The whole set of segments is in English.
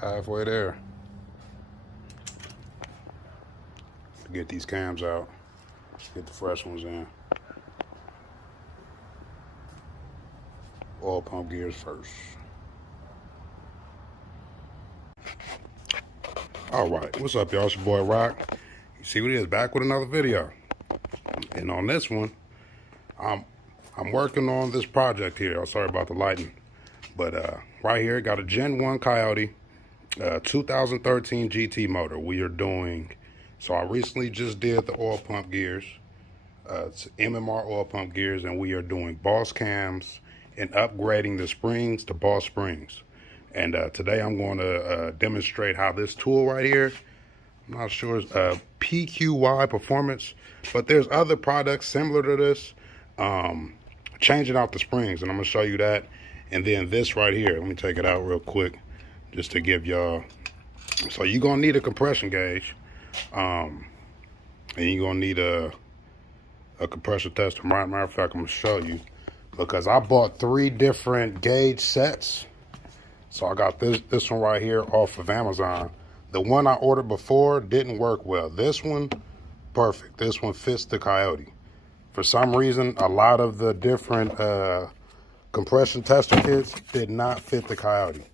Halfway there. Get these cams out. Get the fresh ones in. Oil pump gears first. Alright, what's up y'all? It's your boy Rock. You see what it is, back with another video. And on this one, I'm working on this project here. I'm sorry about the lighting. But right here, got a Gen 1 Coyote 2013 GT motor. We are doing, so I recently just did the oil pump gears. It's MMR oil pump gears, and we are doing boss cams and upgrading the springs to boss springs. And today I'm going to demonstrate how this tool right here, I'm not sure, it's PQY Performance, but there's other products similar to this, changing out the springs, and I'm going to show you that. And then this right here, let me take it out real quick just to give y'all. So you're going to need a compression gauge, and you're going to need a compression tester. Matter of fact, I'm going to show you, because I bought 3 different gauge sets. So I got this one right here off of Amazon. The one I ordered before didn't work well. This one, perfect. This one fits the Coyote. For some reason, a lot of the different compression tester kits did not fit the Coyote.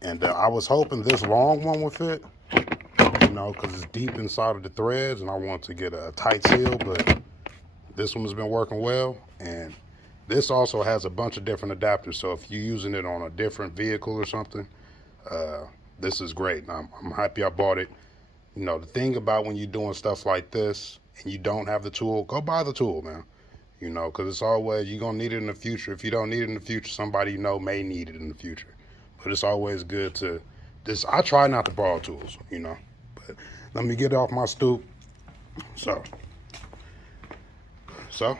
And I was hoping this long one would fit, you know, because it's deep inside of the threads and I want to get a tight seal, but this one has been working well. And this also has a bunch of different adapters, so if you're using it on a different vehicle or something, this is great. I'm happy I bought it. You know, the thing about when you're doing stuff like this and you don't have the tool, go buy the tool, man. You know, because it's always, you're going to need it in the future. If you don't need it in the future, somebody you know may need it in the future. But it's always good to just, I try not to borrow tools, you know. But let me get off my stoop. So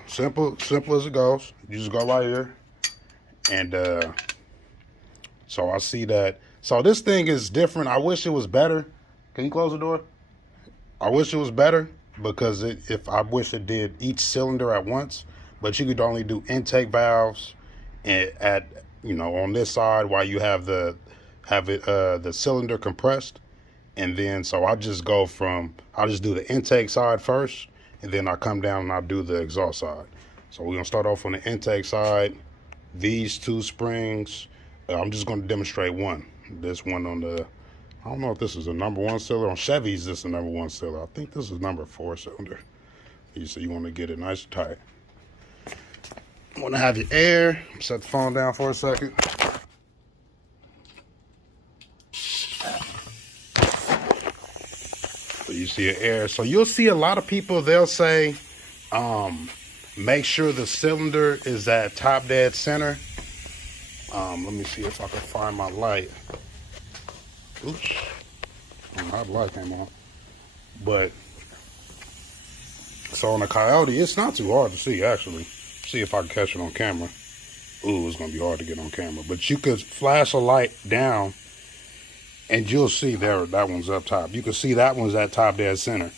simple as it goes. You just go right here, and so I see that. So this thing is different. I wish it was better. Can you close the door? I wish it was better, because I wish it did each cylinder at once, but you could only do intake valves at you know, on this side while you have the cylinder compressed, and then so I just do the intake side first, and then I come down and I do the exhaust side. So we're gonna start off on the intake side. These 2 springs, I'm just gonna demonstrate one. This one on the, I don't know if this is a number 1 cylinder. On Chevys, this is a number 1 cylinder. I think this is number 4 cylinder. So you wanna get it nice and tight. You wanna have your air. Set the phone down for a second. You see your air. So you'll see a lot of people, they'll say, make sure the cylinder is at top dead center. Let me see if I can find my light. Oops. I don't know how the light came on. But, so on the Coyote, it's not too hard to see, actually. See if I can catch it on camera. Ooh, it's going to be hard to get on camera. But you could flash a light down, and you'll see there, that one's up top. You can see that one's at top dead center.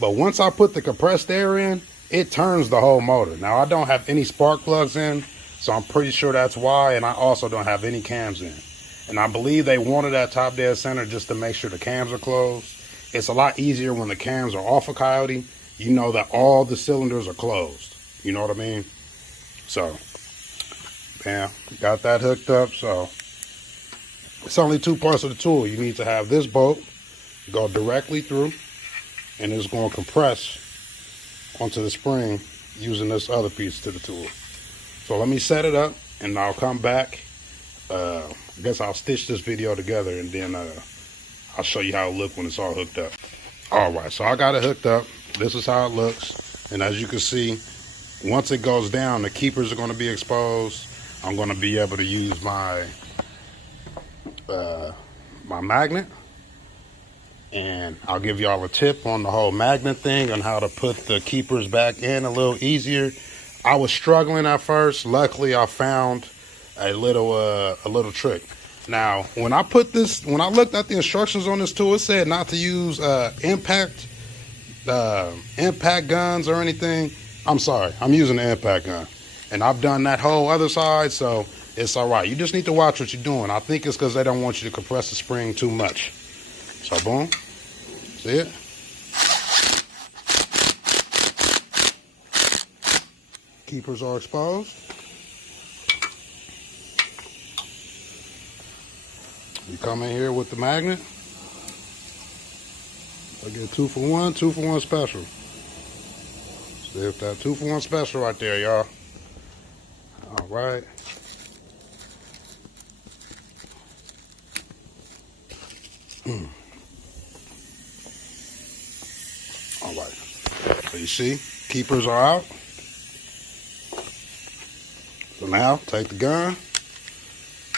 But once I put the compressed air in, it turns the whole motor. Now, I don't have any spark plugs in, so I'm pretty sure that's why, and I also don't have any cams in. And I believe they wanted that top dead center just to make sure the cams are closed. It's a lot easier when the cams are off a Coyote. You know that all the cylinders are closed. You know what I mean? So, bam, got that hooked up, so. It's only 2 parts of the tool. You need to have this bolt go directly through, and it's going to compress onto the spring using this other piece to the tool. So let me set it up, and I'll come back. I guess I'll stitch this video together, and then I'll show you how it looks when it's all hooked up. All right, so I got it hooked up. This is how it looks. And as you can see, once it goes down, the keepers are going to be exposed. I'm going to be able to use my magnet, and I'll give y'all a tip on the whole magnet thing on how to put the keepers back in a little easier. I was struggling at first. Luckily, I found a little trick. Now, when I looked at the instructions on this tool, it said not to use impact guns or anything. I'm sorry, I'm using the impact gun, and I've done that whole other side, so it's all right. You just need to watch what you're doing. I think it's because they don't want you to compress the spring too much. So boom, see it? Keepers are exposed. We come in here with the magnet. I get 2 for 1, 2 for 1 special. See if that 2 for 1 special right there, y'all. All right. All right. So you see, keepers are out. So now, take the gun,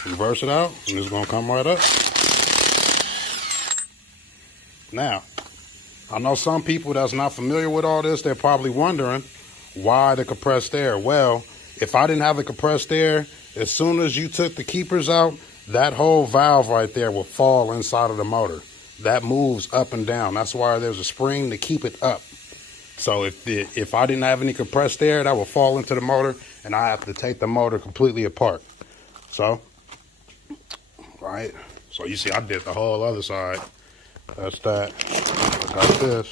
reverse it out, and it's gonna come right up. Now, I know some people that's not familiar with all this, they're probably wondering why the compressed air. Well, if I didn't have the compressed air, as soon as you took the keepers out, that whole valve right there will fall inside of the motor. That moves up and down. That's why there's a spring to keep it up. So if I didn't have any compressed air, that will fall into the motor, and I have to take the motor completely apart. So, right. So you see, I did the whole other side. That's that. Got this.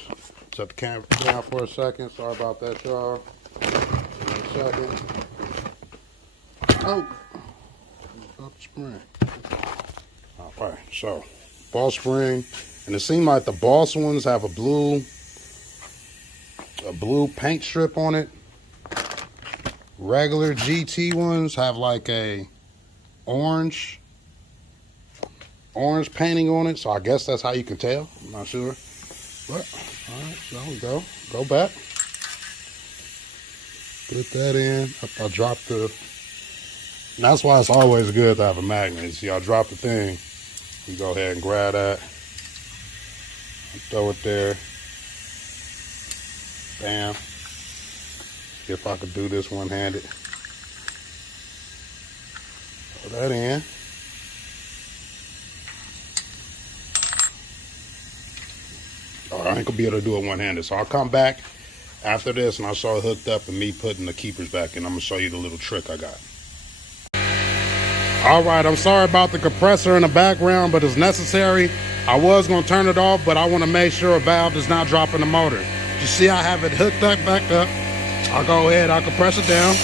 Set the camera down for a second. Sorry about that, y'all. Give me a second. Oh, drop the spring. All right. So, ball spring, and it seemed like the Boss ones have a blue paint strip on it. Regular GT ones have like a orange painting on it, so I guess that's how you can tell. I'm not sure. But all right, so we go back, put that in. I dropped the, and that's why it's always good to have a magnet. See, I drop the thing, you go ahead and grab that and throw it there. Bam. See if I could do this one-handed. Throw that in. Oh, I ain't gonna be able to do it one-handed, so I'll come back after this and I'll show it hooked up and me putting the keepers back in. I'm gonna show you the little trick I got. All right, I'm sorry about the compressor in the background, but it's necessary. I was gonna turn it off, but I wanna make sure a valve does not drop in the motor. You see I have it hooked up, back up. I'll go ahead, I'll compress it down.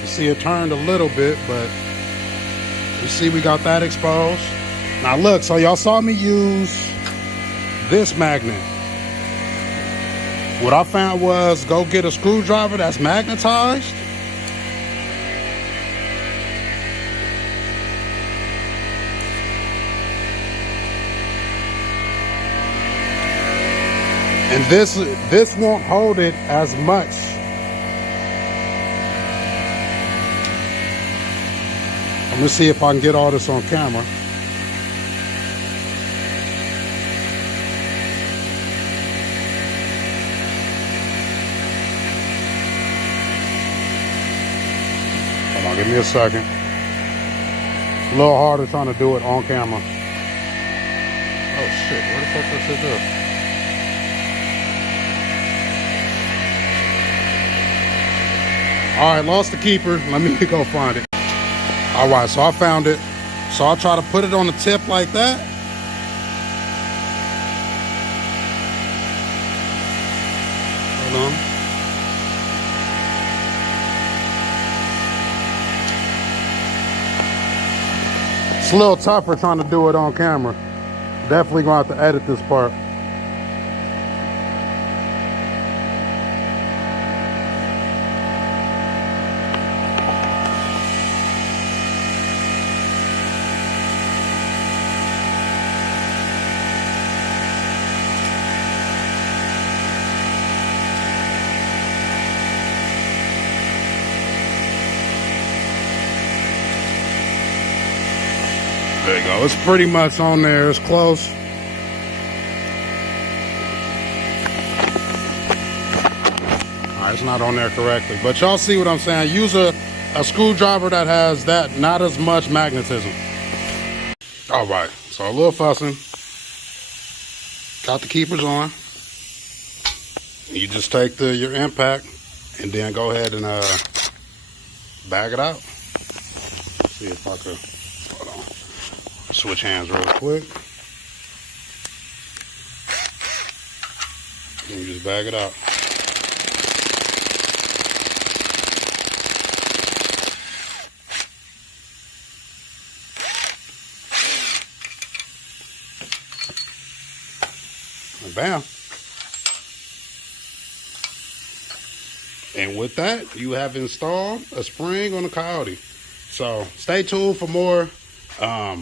You see it turned a little bit, but you see we got that exposed. Now look, so y'all saw me use this magnet. What I found was go get a screwdriver that's magnetized. And this won't hold it as much. I'm gonna see if I can get all this on camera. Hold on, give me a second. It's a little harder trying to do it on camera. Oh shit, where the fuck did this go? All right, lost the keeper. Let me go find it. All right, so I found it. So I'll try to put it on the tip like that. Hold on. It's a little tougher trying to do it on camera. Definitely gonna have to edit this part. There you go. It's pretty much on there. It's close. All right, it's not on there correctly, but y'all see what I'm saying. Use a screwdriver that has that, not as much magnetism. All right, so a little fussing. Got the keepers on. You just take your impact and then go ahead and bag it out. See if I could, hold on, switch hands real quick. And you just bag it out. And bam. And with that, you have installed a spring on the Coyote. So stay tuned for more. I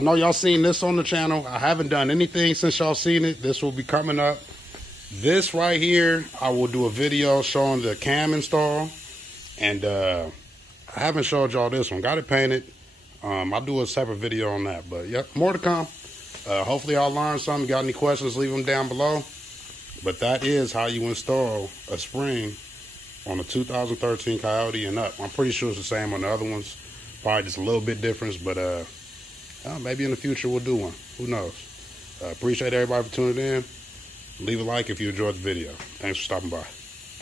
know y'all seen this on the channel. I haven't done anything since y'all seen it. This will be coming up. This right here, I will do a video showing the cam install. And I haven't showed y'all this one. Got it painted. I'll do a separate video on that. But yep, more to come. Hopefully y'all learned something. Got any questions, leave them down below. But that is how you install a spring on a 2013 Coyote and up. I'm pretty sure it's the same on the other ones. Probably just a little bit difference, but maybe in the future we'll do one. Who knows? Appreciate everybody for tuning in. Leave a like if you enjoyed the video. Thanks for stopping by.